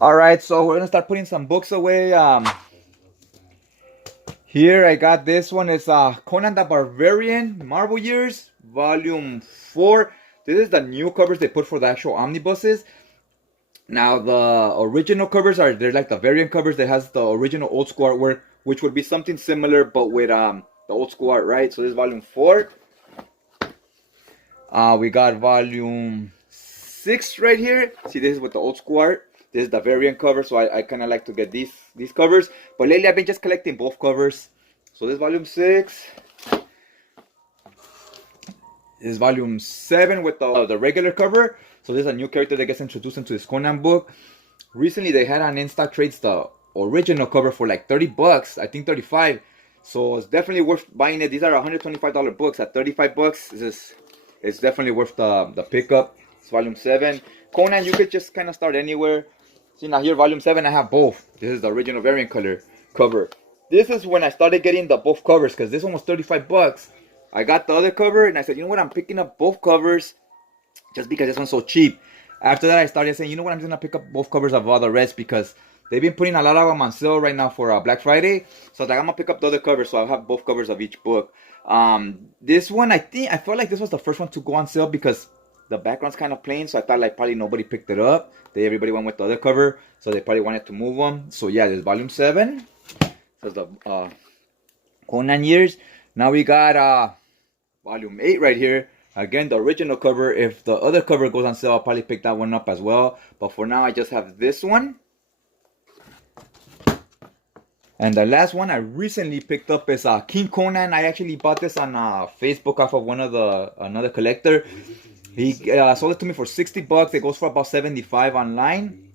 Alright, so we're gonna start putting some books away. Here I got this one. It's Conan the Barbarian, Marvel Years, Volume 4. This is the new covers they put for the actual omnibuses. Now the original covers they're like the variant covers that has the original old school artwork, which would be something similar but with the old school art, right? So this is Volume 4. We got Volume 6 right here. See, this is with the old school art. This is the variant cover, so I kind of like to get these covers. But lately I've been just collecting both covers. So this is Volume 6. This is Volume 7 with the regular cover. So this is a new character that gets introduced into this Conan book. Recently they had on in-stock trades the original cover for like 30 bucks. I think 35. So it's definitely worth buying it. These are $125 books. At 35 bucks, it's definitely worth the pickup. It's Volume 7. Conan, you could just kind of start anywhere. See, now here, Volume 7, I have both. This is the original variant color cover. This is when I started getting the both covers, because this one was 35 bucks. I got the other cover, and I said, you know what, I'm picking up both covers, just because this one's so cheap. After that, I started saying, you know what, I'm just going to pick up both covers of all the rest, because they've been putting a lot of them on sale right now for Black Friday. So I was like, I'm going to pick up the other covers, so I'll have both covers of each book. This one, I felt like this was the first one to go on sale, because the background's kind of plain, so I thought like probably nobody picked it up. Everybody went with the other cover, so they probably wanted to move them. So yeah, there's Volume 7. This is the Conan Years. Now we got Volume 8 right here. Again, the original cover. If the other cover goes on sale, I'll probably pick that one up as well. But for now, I just have this one. And the last one I recently picked up is King Conan. I actually bought this on Facebook off of another collector. He sold it to me for 60 bucks. It goes for about 75 online.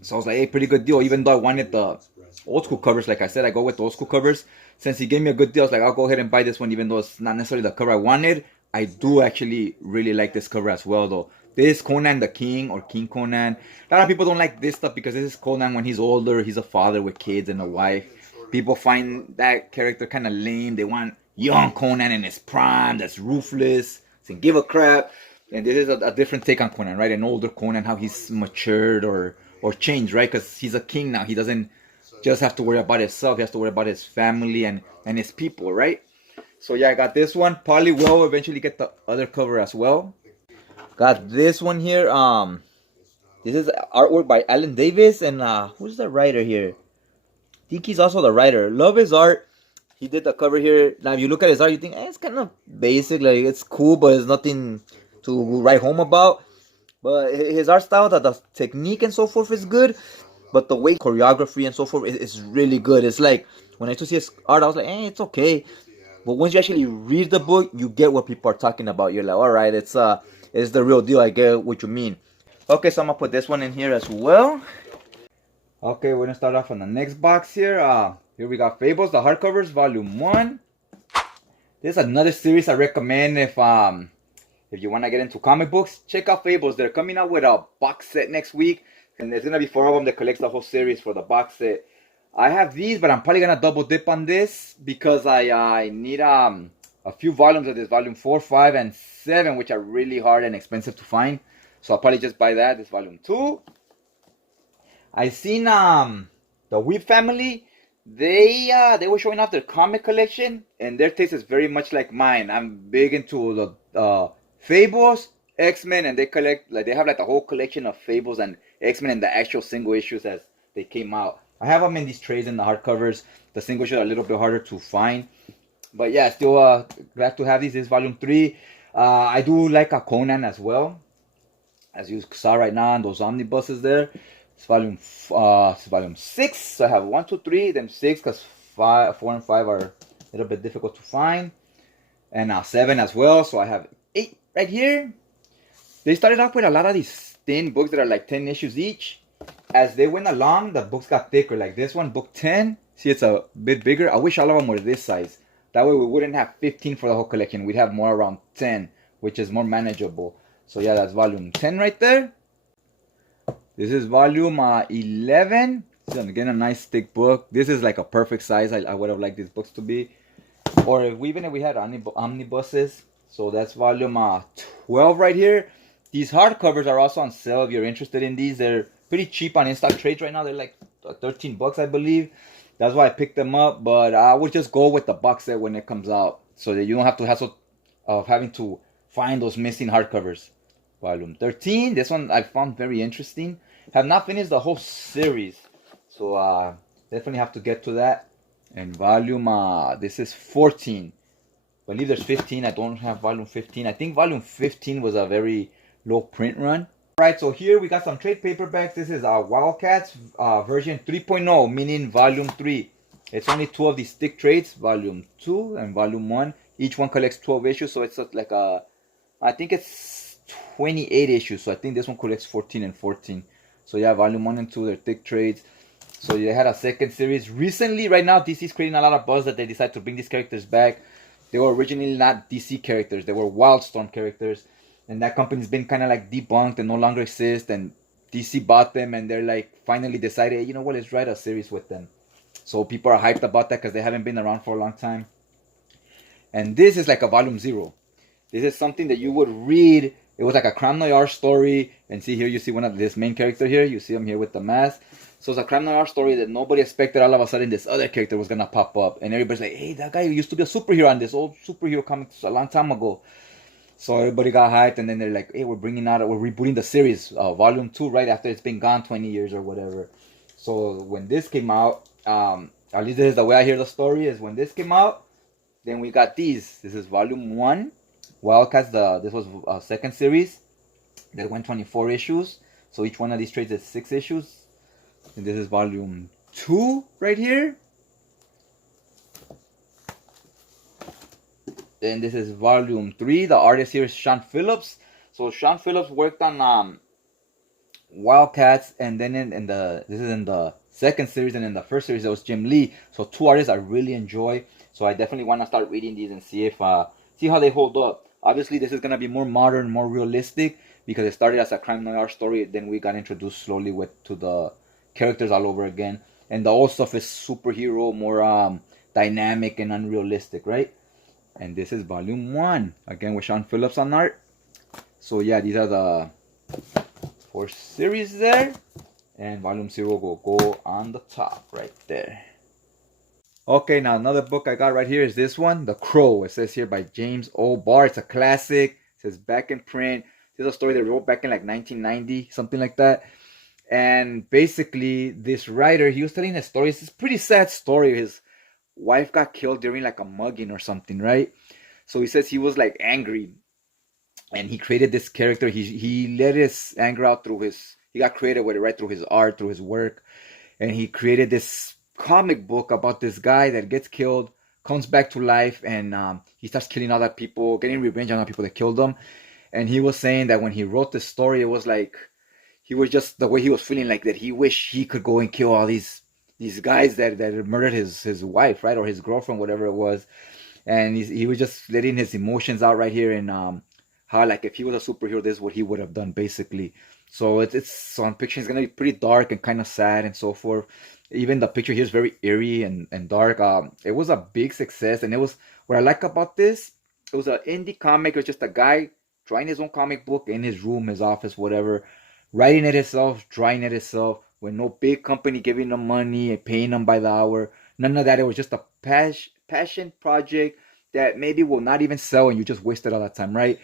So I was like, hey, pretty good deal. Even though I wanted the old school covers, like I said, I go with the old school covers. Since he gave me a good deal, I was like, I'll go ahead and buy this one, even though it's not necessarily the cover I wanted. I do actually really like this cover as well, though. This is Conan the King, or King Conan. A lot of people don't like this stuff because this is Conan when he's older. He's a father with kids and a wife. People find that character kind of lame. They want young Conan in his prime, that's ruthless, doesn't give a crap. And this is a different take on Conan, right? An older Conan, how he's matured or changed, right? Because he's a king now. He doesn't just have to worry about himself. He has to worry about his family and his people, right? So yeah, I got this one. Probably will eventually get the other cover as well. Got this one here. This is artwork by Alan Davis. And who's the writer here? I think he's also the writer. Love his art. He did the cover here. Now, if you look at his art, you think, it's kind of basic. Like, it's cool, but it's nothing to write home about. But his art style, the technique and so forth is good. But the way choreography and so forth is really good. It's like, when I used to see his art, I was like, it's okay. But once you actually read the book, you get what people are talking about. You're like, alright, it's the real deal. I get what you mean. Okay, so I'm going to put this one in here as well. Okay, we're going to start off on the next box here. Here we got Fables, the hardcovers, Volume 1. This is another series I recommend if you want to get into comic books. Check out Fables. They're coming out with a box set next week. And there's going to be 4 of them that collects the whole series for the box set. I have these, but I'm probably going to double dip on this because I need a few volumes of this. Volume 4, 5, and 7, which are really hard and expensive to find. So I'll probably just buy that. This Volume 2. I seen the Weeb family. They were showing off their comic collection, and their taste is very much like mine. I'm big into the Fables, X-Men, and they have like the whole collection of Fables and X-Men and the actual single issues as they came out. I have them in these trays in the hardcovers. The single issues are a little bit harder to find, but yeah, still glad to have these. This is Volume 3. I do like a Conan as well, as you saw right now on those omnibuses there. It's volume 6. So I have 1, 2, 3, then 6, because 4 and 5 are a little bit difficult to find. And 7 as well. So I have 8 right here. They started off with a lot of these thin books that are like 10 issues each. As they went along, the books got thicker. Like this one, book 10. See, it's a bit bigger. I wish all of them were this size. That way we wouldn't have 15 for the whole collection. We'd have more around 10, which is more manageable. So yeah, that's volume 10 right there. This is volume 11. So again, a nice thick book. This is like a perfect size. I would have liked these books to be. Or even if we had omnibuses. So that's volume 12 right here. These hardcovers are also on sale if you're interested in these. They're pretty cheap on in-stock trades right now. They're like $13, I believe. That's why I picked them up. But I would just go with the box set when it comes out, so that you don't have to hassle of having to find those missing hardcovers. Volume 13. This one I found very interesting. Have not finished the whole series, so definitely have to get to that. And volume this is 14. I believe there's 15. I don't have volume 15. I think volume 15 was a very low print run. Alright, so here we got some trade paperbacks. This is Wildcats version 3.0, meaning volume 3. It's only 2 of these thick trades, volume 2 and volume 1. Each one collects 12 issues, so it's like I think it's 28 issues. So I think this one collects 14 and 14. So yeah, volume 1 and 2, they're thick trades. So they had a second series. Recently, right now, DC's creating a lot of buzz that they decided to bring these characters back. They were originally not DC characters. They were Wildstorm characters. And that company's been kind of like debunked and no longer exists. And DC bought them and they're like finally decided, hey, you know what, let's write a series with them. So people are hyped about that because they haven't been around for a long time. And this is like a volume 0. This is something that you would read. It was like a crime noir story. And see here, you see one of this main character here. You see him here with the mask. So it's a crime noir story that nobody expected. All of a sudden, this other character was going to pop up. And everybody's like, hey, that guy used to be a superhero on this old superhero comics a long time ago. So everybody got hyped. And then they're like, hey, we're rebooting the series, volume 2, right after it's been gone 20 years or whatever. So when this came out, at least this is the way I hear the story, is when this came out, then we got these. This is volume 1. Wildcats, this was a second series. That went 24 issues. So each one of these trades is 6 issues. And this is volume 2 right here. And this is volume 3. The artist here is Sean Phillips. So Sean Phillips worked on Wildcats, and then this is in the second series, and in the first series it was Jim Lee. So 2 artists I really enjoy. So I definitely want to start reading these and see how they hold up. Obviously, this is gonna be more modern, more realistic, because it started as a crime noir story. Then we got introduced slowly to the characters all over again, and the old stuff is superhero, more dynamic and unrealistic, right? And this is volume 1 again with Sean Phillips on art. So yeah, these are the 4 series there, and volume 0 will go on the top right there. Okay, now another book I got right here is this one, The Crow. It says here by James O. Barr. It's a classic. It says back in print. This is a story they wrote back in like 1990, something like that. And basically, this writer, he was telling a story. It's a pretty sad story. His wife got killed during like a mugging or something, right? So he says he was like angry, and he created this character. He let his anger out through he got creative with it, right, through his art, through his work. And he created this comic book about this guy that gets killed, comes back to life, and he starts killing other people, getting revenge on other people that killed him. And he was saying that when he wrote this story, it was like, he was just the way he was feeling, like that he wished he could go and kill all these guys that murdered his wife, right, or his girlfriend, whatever it was. And he was just letting his emotions out right here, and how, like, if he was a superhero, this is what he would have done, basically. So so on picture, it's gonna be pretty dark and kind of sad and so forth. Even the picture here is very eerie and dark. It was a big success, and it was, what I like about this, it was an indie comic. It was just a guy drawing his own comic book in his room, his office, whatever, writing it himself, drawing it himself, with no big company giving him money and paying him by the hour. None of that. It was just a passion project that maybe will not even sell, and you just wasted all that time, right?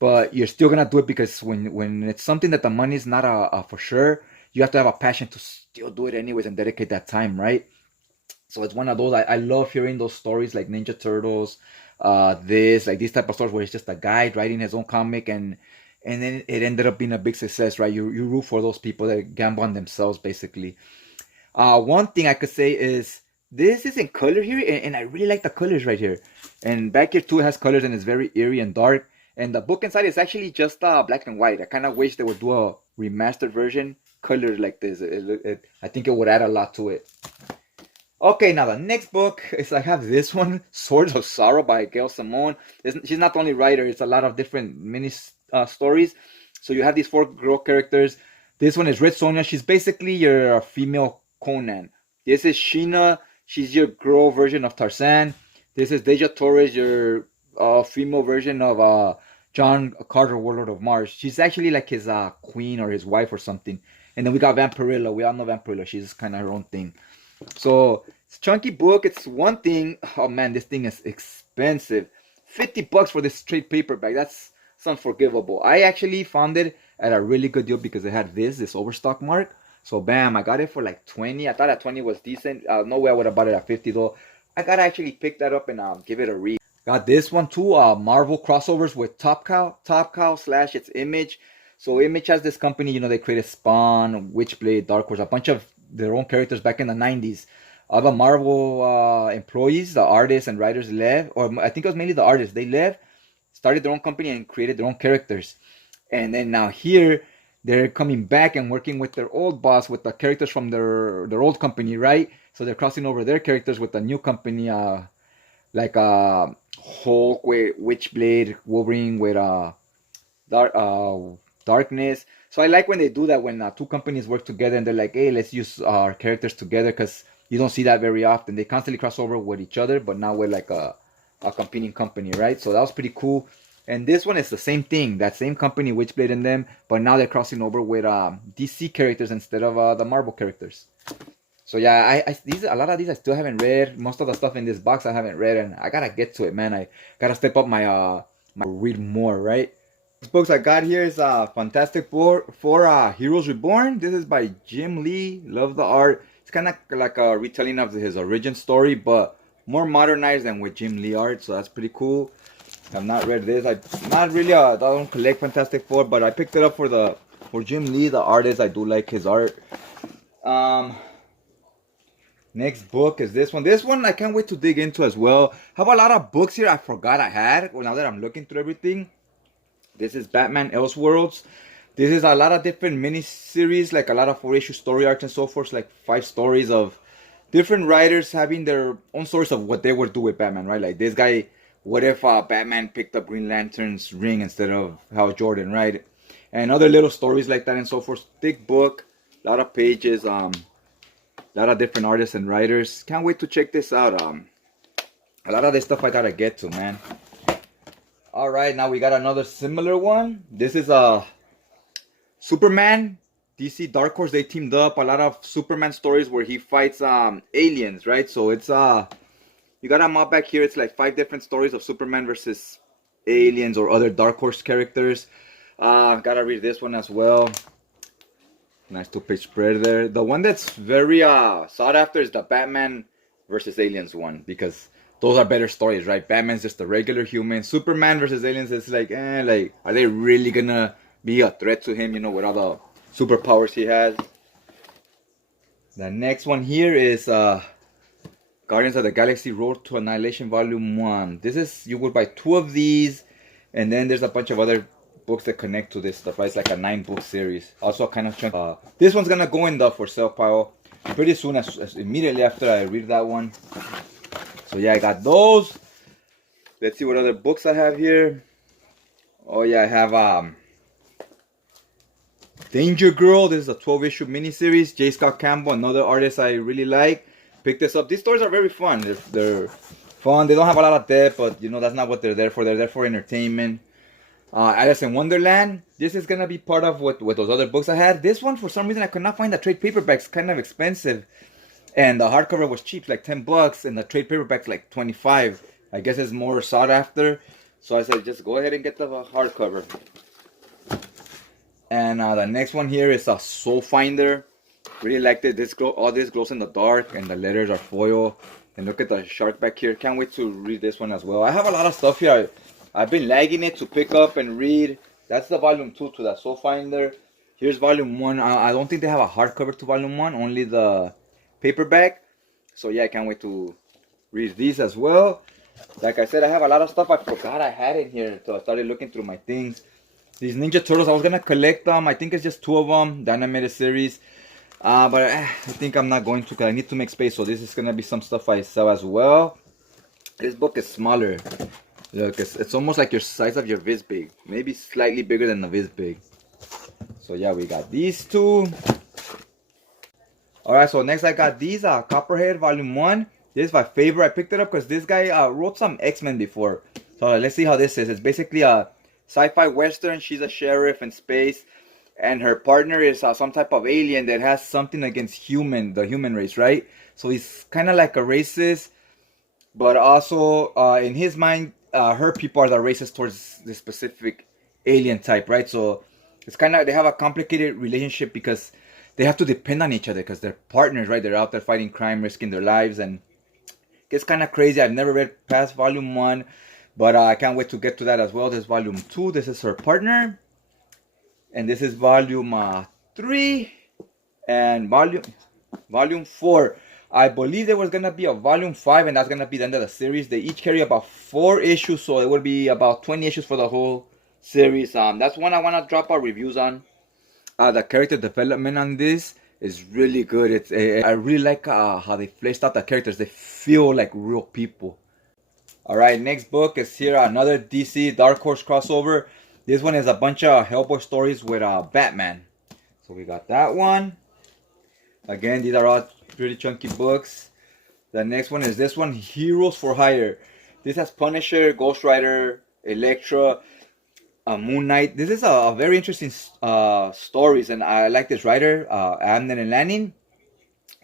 But you're still gonna do it, because when it's something that the money is not a for sure, you have to have a passion to still do it anyways and dedicate that time, right? So it's one of those, I love hearing those stories like Ninja Turtles, these type of stories where it's just a guy writing his own comic, and then it ended up being a big success, right? You root for those people that gamble on themselves, basically. One thing I could say is, this is in color here, and I really like the colors right here. And back here too, it has colors, and it's very eerie and dark. And the book inside is actually just black and white. I kind of wish they would do a remastered version, colored like this. I think it would add a lot to it. Okay, now the next book is, I have this one, Swords of Sorrow by Gail Simone. She's not the only writer. It's a lot of different mini stories. So you have these 4 girl characters. This one is Red Sonja. She's basically your female Conan. This is Sheena. She's your girl version of Tarzan. This is Deja Torres, your female version of John Carter, Warlord of Mars. She's actually like his queen or his wife or something. And then we got Vampirella. We all know Vampirella. She's kind of her own thing. So it's a chunky book. It's one thing. Oh man, this thing is expensive. $50 for this trade paperback. That's unforgivable. I actually found it at a really good deal because it had this overstock mark. So bam, I got it for like 20. I thought at 20 was decent. No way I would have bought it at 50 though. I gotta actually pick that up and give it a read. Got this one too. Marvel crossovers with Top Cow / its Image. So Image has this company, you know, they created Spawn, Witchblade, Dark Horse, a bunch of their own characters back in the 90s. All the Marvel employees, the artists and writers left, or I think it was mainly the artists. They left, started their own company and created their own characters. And then now here, they're coming back and working with their old boss, with the characters from their old company, right? So they're crossing over their characters with the new company, like Hulk with Witchblade, Wolverine with Darkness. So I like when they do that, when two companies work together and they're like, hey, let's use our characters together, because you don't see that very often. They constantly cross over with each other, but now we're like a competing company, right? So that was pretty cool. And this one is the same thing, that same company, Witchblade and them, but now they're crossing over with DC characters instead of the Marvel characters. So yeah, a lot of these I still haven't read. Most of the stuff in this box I haven't read, and I gotta get to it, man. I gotta step up my read more, right? This books I got here is Fantastic Four Heroes Reborn. This is by Jim Lee. Love the art. It's kind of like a retelling of his origin story, but more modernized than with Jim Lee art. So that's pretty cool. I've not read this. I don't collect Fantastic Four, but I picked it up for Jim Lee, the artist. I do like his art. Next book is this one. This one I can't wait to dig into as well. Have a lot of books here I forgot I had. Well, now that I'm looking through everything. This is Batman Elseworlds. This is a lot of different mini-series, like a lot of 4-issue story arcs and so forth, like 5 stories of different writers having their own stories of what they would do with Batman, right? Like this guy, what if Batman picked up Green Lantern's ring instead of Hal Jordan, right? And other little stories like that and so forth. Thick book, a lot of pages, a lot of different artists and writers. Can't wait to check this out. A lot of this stuff I gotta get to, man. Alright, now we got another similar one. This is Superman. DC Dark Horse, they teamed up. A lot of Superman stories where he fights aliens, right? So it's you got a map back here. It's like 5 different stories of Superman versus aliens or other Dark Horse characters. Gotta read this one as well. Nice 2-page spread there. The one that's very sought after is the Batman versus aliens one, because those are better stories, right? Batman's just a regular human. Superman versus aliens is like, are they really gonna be a threat to him, you know, with all the superpowers he has? The next one here is Guardians of the Galaxy Road to Annihilation Volume 1. This is, you would buy 2 of these, and then there's a bunch of other books that connect to this stuff, right? It's like a 9-book series. Also kind of chunk. This one's gonna go in the for sale pile pretty soon, as immediately after I read that one. So yeah, I got those. Let's see what other books I have here. Oh yeah, I have Danger Girl. This is a 12-issue miniseries. J. Scott Campbell, another artist I really like. Pick this up. These stories are very fun. They're fun. They don't have a lot of depth, but you know, that's not what they're there for. They're there for entertainment. Alice in Wonderland. This is gonna be part of what those other books I had. This one, for some reason, I could not find the trade paperbacks. Kind of expensive. And the hardcover was cheap, like $10, and the trade paperback's like $25. I guess it's more sought after. So I said, just go ahead and get the hardcover. And the next one here is a Soul Finder. Really liked it. All this glows in the dark, and the letters are foil. And look at the shark back here. Can't wait to read this one as well. I have a lot of stuff here. I've been lagging it to pick up and read. That's the volume 2 to that Soul Finder. Here's volume 1. I don't think they have a hardcover to volume 1, only the paperback. So yeah, I can't wait to read these as well. Like I said, I have a lot of stuff I forgot I had in here, so I started looking through my things. These Ninja Turtles, I was gonna collect them. I think it's just 2 of them, the animated series. But I think I'm not going to, because I need to make space. So this is gonna be some stuff I sell as well. This book is smaller. Look, it's almost like your size of your Viz Big, maybe slightly bigger than the Viz Big. So yeah, we got these 2. Alright, so next I got these, Copperhead Volume One. This is my favorite. I picked it up because this guy wrote some X-Men before. So let's see how this is. It's basically a sci-fi western. She's a sheriff in space. and her partner is some type of alien that has something against the human race, right? So he's kind of like a racist, but also in his mind, her people are the racist towards this specific alien type, right? So it's kind of, they have a complicated relationship because they have to depend on each other because they're partners, right? They're out there fighting crime, risking their lives, and it's kind of crazy. I've never read past volume 1, but I can't wait to get to that as well. This is volume 2. This is her partner, and this is volume 3 and volume 4. I believe there was gonna be a volume 5, and that's gonna be the end of the series. They each carry about 4 issues, so it would be about 20 issues for the whole series. That's one I want to drop our reviews on. The character development on this is really good. I really like how they fleshed out the characters. They feel like real people. Alright, next book is here, another DC Dark Horse crossover. This one is a bunch of Hellboy stories with Batman. So we got that one. Again, these are all pretty chunky books. The next one is this one, Heroes for Hire. This has Punisher, Ghost Rider, Elektra, Moon Knight. This is a very interesting stories, and I like this writer, Amnon and Lanning.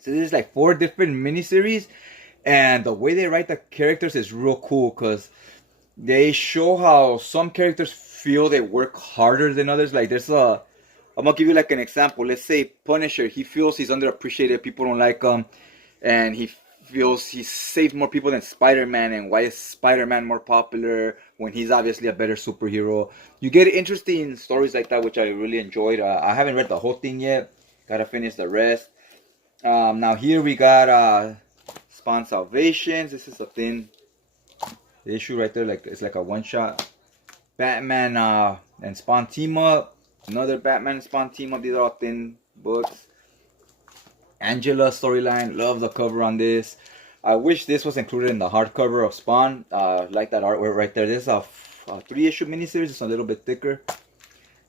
So this is like 4 different miniseries, and the way they write the characters is real cool because they show how some characters feel they work harder than others. Like I'm gonna give you like an example. Let's say Punisher, he feels he's underappreciated, people don't like him, and he feels he saved more people than Spider-Man, and why is Spider-Man more popular when he's obviously a better superhero? You get interesting stories like that, which I really enjoyed. I haven't read the whole thing yet, gotta finish the rest. Now here we got Spawn Salvations. This is a thin issue right there, like it's like a one-shot. Batman and Spawn team up. Another Batman and Spawn team up. These are all thin books. Angela storyline, love the cover on this. I wish this was included in the hardcover of Spawn. Like that artwork right there. This is a 3-issue miniseries. It's a little bit thicker.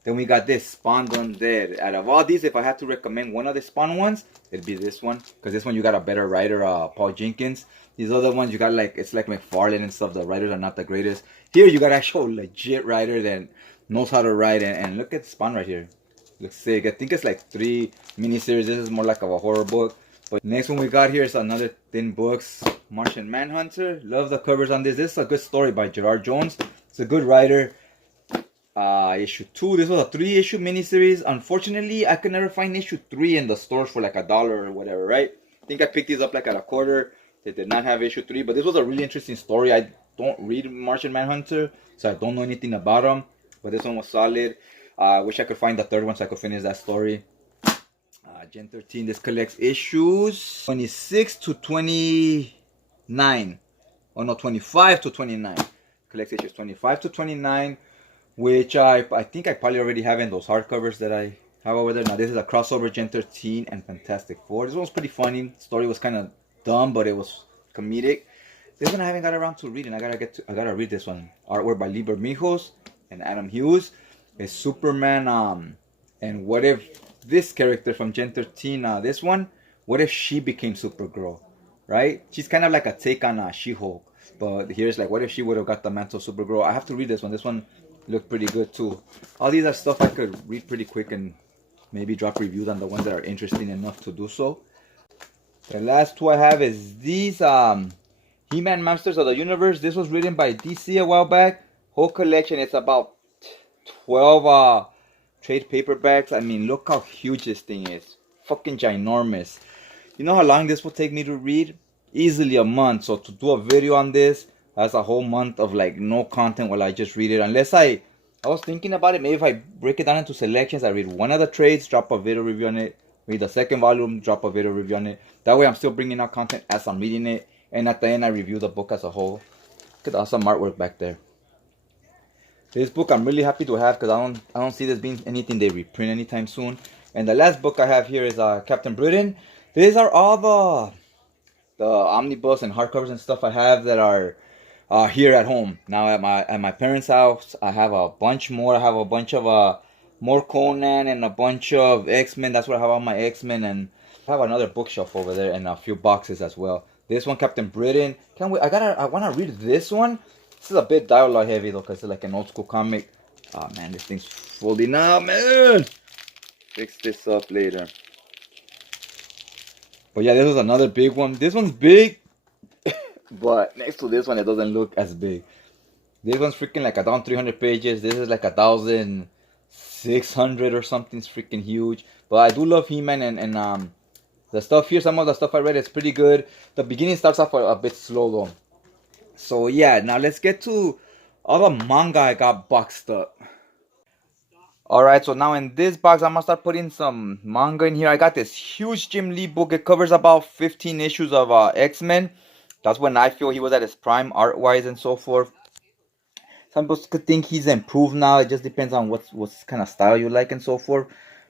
Then we got this, Spawn Done Dead. Out of all these, if I had to recommend one of the Spawn ones, it'd be this one. Because this one you got a better writer, Paul Jenkins. These other ones you got like, it's like McFarlane and stuff. The writers are not the greatest. Here you got actual legit writer that knows how to write. And look at Spawn right here. Looks sick. I think it's like 3 miniseries. This is more like of a horror book. But next one we got here is another thin books, Martian Manhunter. Love the covers on this. This is a good story by Gerard Jones. It's a good writer. Issue 2. This was a 3-issue miniseries. Unfortunately, I could never find issue 3 in the stores for like $1 or whatever, right? I think I picked these up like at a quarter. They did not have issue 3, but this was a really interesting story. I don't read Martian Manhunter, so I don't know anything about him. But this one was solid. I wish I could find the 3rd one so I could finish that story. Gen 13, this collects issues 26 to 29. Oh no, 25 to 29. Collects issues 25 to 29, which I think I probably already have in those hardcovers that I have over there. Now this is a crossover, Gen 13 and Fantastic Four. This one was pretty funny. Story was kind of dumb, but it was comedic. This one I haven't got around to reading. I gotta read this one. Artwork by Liber Mijos and Adam Hughes. It's Superman. And what if this character from Gen 13, this one, what if she became Supergirl, right? She's kind of like a take on She-Hulk, but here's like, what if she would have got the mantle of Supergirl? I have to read this one. This one looked pretty good too. All these are stuff I could read pretty quick and maybe drop reviews on the ones that are interesting enough to do so. The last 2 I have is these He-Man Masters of the Universe. This was written by DC a while back. Whole collection, it's about 12 trade paperbacks. I mean, look how huge this thing is. Fucking ginormous. You know how long this will take me to read? Easily a month. So to do a video on this, that's a whole month of like no content while I just read it. Unless I was thinking about it, maybe if I break it down into selections, I read one of the trades, drop a video review on it, read the 2nd volume, drop a video review on it. That way I'm still bringing out content as I'm reading it, and at the end I review the book as a whole. Look at the awesome artwork back there. This book I'm really happy to have because I don't see this being anything they reprint anytime soon. And the last book I have here is Captain Britain. These are all the omnibus and hardcovers and stuff I have that are here at home. Now at my parents' house, I have a bunch more. I have a bunch of more Conan and a bunch of X-Men. That's what I have on my X-Men, and I have another bookshelf over there and a few boxes as well. This one, Captain Britain. Can't wait. I wanna read this one. This is a bit dialogue heavy though, because it's like an old school comic. Oh man, this thing's folding up, man. fix this up later. But yeah, this is another big one. This one's big, but next to this one, it doesn't look as big. This one's freaking like 1,300 pages. This is like 1,600 or something. It's freaking huge. But I do love He-Man and the stuff here. Some of the stuff I read is pretty good. The beginning starts off a bit slow though. So yeah, now let's get to all the manga I got boxed up. Alright, so now in this box, I'm gonna start putting some manga in here. I got this huge Jim Lee book. It covers about 15 issues of X-Men. That's when I feel he was at his prime, art-wise and so forth. Some people could think he's improved now. It just depends on what kind of style you like and so forth.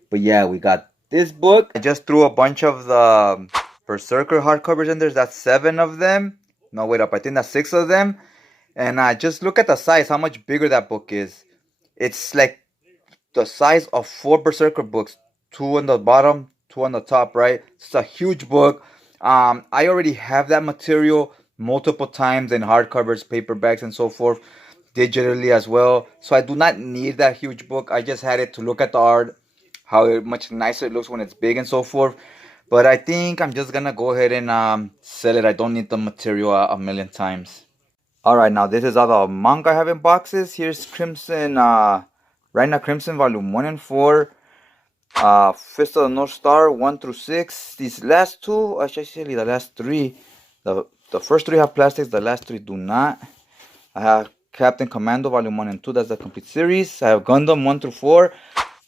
But yeah, we got this book. I just threw a bunch of the Berserker hardcovers in there. That's 7 of them. No, wait up. I think that's 6 of them. And just look at the size, how much bigger that book is. It's like the size of 4 Berserker books, 2 on the bottom, 2 on the top, right? It's a huge book. I already have that material multiple times in hardcovers, paperbacks, and so forth, digitally as well. So I do not need that huge book. I just had it to look at the art, how much nicer it looks when it's big and so forth. But I think I'm just gonna go ahead and sell it. I don't need the material a million times. Alright, now this is all the manga I have in boxes. Here's Crimson, Reign of Crimson Volume 1 and 4. Fist of the North Star 1 through 6. These last two, actually the last 3. The first 3 have plastics, the last 3 do not. I have Captain Commando Volume 1 and 2, that's the complete series. I have Gundam 1 through 4.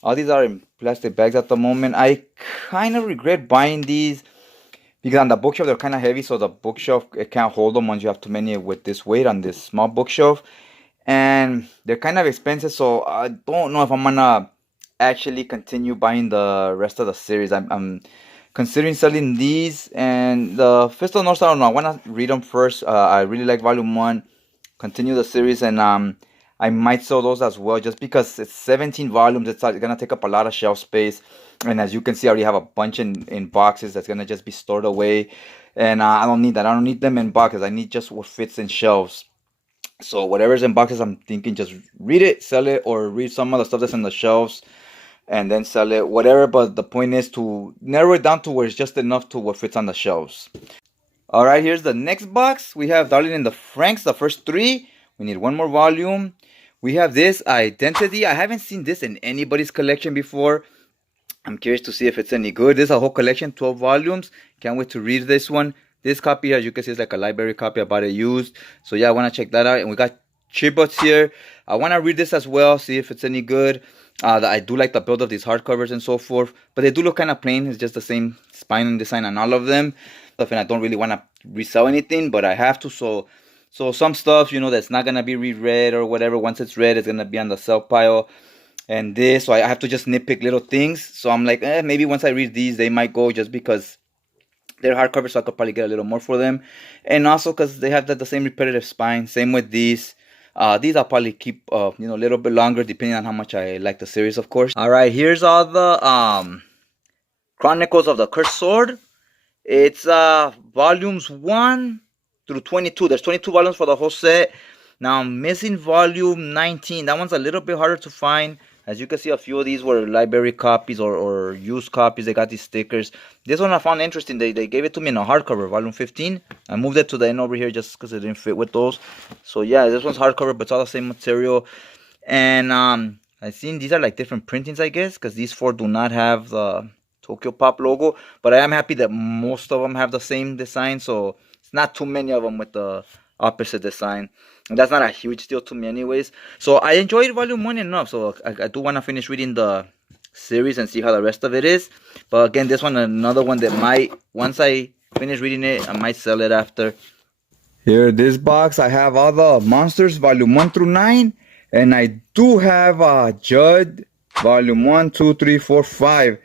All these are in plastic bags at the moment. I kind of regret buying these because on the bookshelf they're kind of heavy, so the bookshelf, it can't hold them once you have too many with this weight on this small bookshelf. And they're kind of expensive, so I don't know if I'm gonna actually continue buying the rest of the series. I'm considering selling these, and the Fist of the North Star, I don't know, I want to read them first. I really like Volume 1, continue the series, and I might sell those as well, just because it's 17 volumes. It's gonna take up a lot of shelf space, and as you can see, I already have a bunch in boxes that's gonna just be stored away, and I don't need that. I don't need them in boxes. I need just what fits in shelves. So whatever's in boxes, I'm thinking just read it, sell it, or read some of the stuff that's in the shelves and then sell it, whatever. But the point is to narrow it down to where it's just enough to what fits on the shelves. Alright, here's the next box. We have Darling in the Franxx, the first 3. We need 1 more volume. We have this Identity. I haven't seen this in anybody's collection before. I'm curious to see if it's any good. This is a whole collection, 12 volumes. Can't wait to read this one. This copy, as you can see, is like a library copy. I bought it used. So yeah, I want to check that out. And we got Chibuts here. I want to read this as well, see if it's any good. I do like the build of these hardcovers and so forth. But they do look kind of plain. It's just the same spine and design on all of them. And I don't really want to resell anything, but I have to. So some stuff, you know, that's not going to be reread or whatever. Once it's read, it's going to be on the sell pile. And this, so I have to just nitpick little things. So I'm like, maybe once I read these, they might go, just because they're hardcover, so I could probably get a little more for them. And also because they have the same repetitive spine. Same with these. These I'll probably keep, a little bit longer, depending on how much I like the series, of course. All right, here's all the Chronicles of the Cursed Sword. It's volumes 1 through 22. There's 22 volumes for the whole set. Now I'm missing volume 19. That one's a little bit harder to find. As you can see, a few of these were library copies or used copies. They got these stickers. This one I found interesting. They gave it to me in a hardcover, volume 15. I moved it to the end over here just because it didn't fit with those. So yeah, this one's hardcover, but it's all the same material. And I've seen these are like different printings, I guess, because these 4 do not have the Tokyo Pop logo. But I am happy that most of them have the same design. So it's not too many of them with the opposite design. And that's not a huge deal to me anyways. So I enjoyed volume 1 enough. So I do want to finish reading the series and see how the rest of it is. But again, this one, another one that might, once I finish reading it, I might sell it after. Here, this box, I have all the monsters, volume 1 through 9. And I do have Judd, volume 1, 2, 3, 4, 5.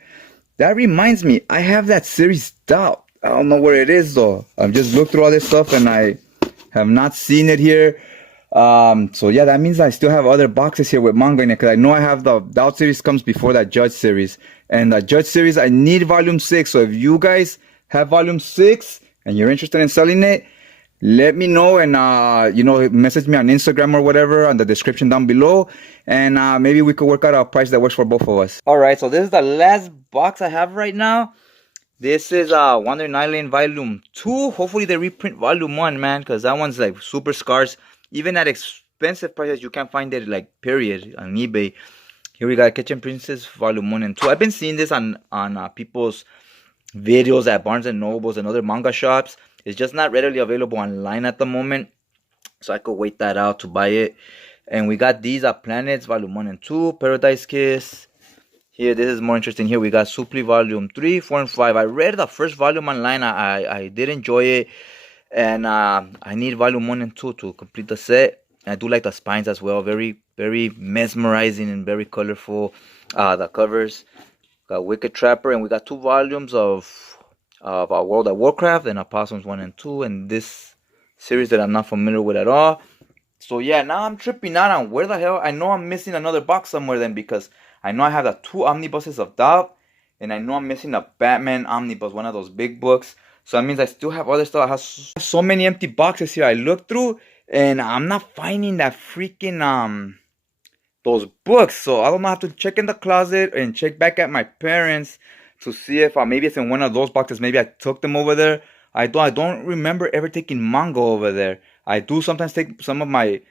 That reminds me, I have that series Doubt. I don't know where it is though. I've just looked through all this stuff and I have not seen it here. So yeah, that means I still have other boxes here with manga in it, because I know I have the Doubt series comes before that Judge series. And the Judge series, I need volume 6. So if you guys have volume 6 and you're interested in selling it, let me know, and you know, message me on Instagram or whatever on the description down below, and maybe we could work out a price that works for both of us. All right, so this is the last box I have right now. This is Wandering Island Volume 2. Hopefully they reprint Volume 1, man, because that one's like super scarce. Even at expensive prices, you can't find it, like, period, on eBay. Here we got Kitchen Princess Volume 1 and 2. I've been seeing this on people's videos at Barnes and Nobles and other manga shops. It's just not readily available online at the moment, so I could wait that out to buy it. And we got these Planets Volume 1 and 2, Paradise Kiss. Here, this is more interesting. Here we got Supli Volume 3, 4, and 5. I read the first volume online. I did enjoy it, and I need Volume 1 and 2 to complete the set. I do like the spines as well. Very, very mesmerizing and very colorful. The covers. Got Wicked Trapper, and we got 2 volumes of World of Warcraft and Opossums 1 and 2, and this series that I'm not familiar with at all. So yeah, now I'm tripping out on where the hell. I know I'm missing another box somewhere then, because I know I have the 2 omnibuses of Doubt, and I know I'm missing the Batman omnibus, one of those big books. So that means I still have other stuff. I have so many empty boxes here I look through, and I'm not finding that freaking those books. So I don't know, I have to check in the closet and check back at my parents to see if maybe it's in one of those boxes. Maybe I took them over there. I don't remember ever taking Manga over there. I do sometimes take some of my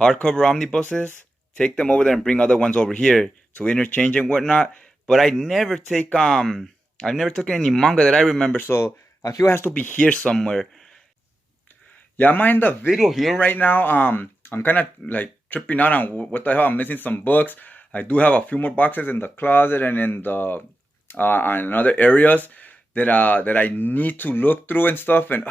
hardcover omnibuses, take them over there and bring other ones over here to interchange and whatnot. But I never take I've never taken any Manga that I remember, so I feel it has to be here somewhere. Yeah, I'm in the video here right now. I'm kind of like tripping out on what the hell. I'm missing some books. I do have a few more boxes in the closet and in the on other areas that I need to look through and stuff. And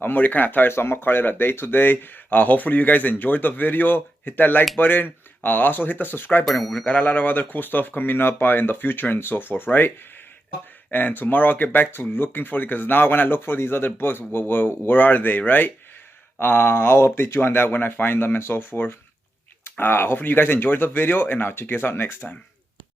I'm already kind of tired, so I'm gonna call it a day today. Hopefully you guys enjoyed the video. Hit that like button. Also hit the subscribe button. We got a lot of other cool stuff coming up in the future and so forth, right? And tomorrow I'll get back to looking for it, because now when I look for these other books, where are they, right? I'll update you on that when I find them and so forth. Hopefully you guys enjoyed the video, and I'll check you guys out next time.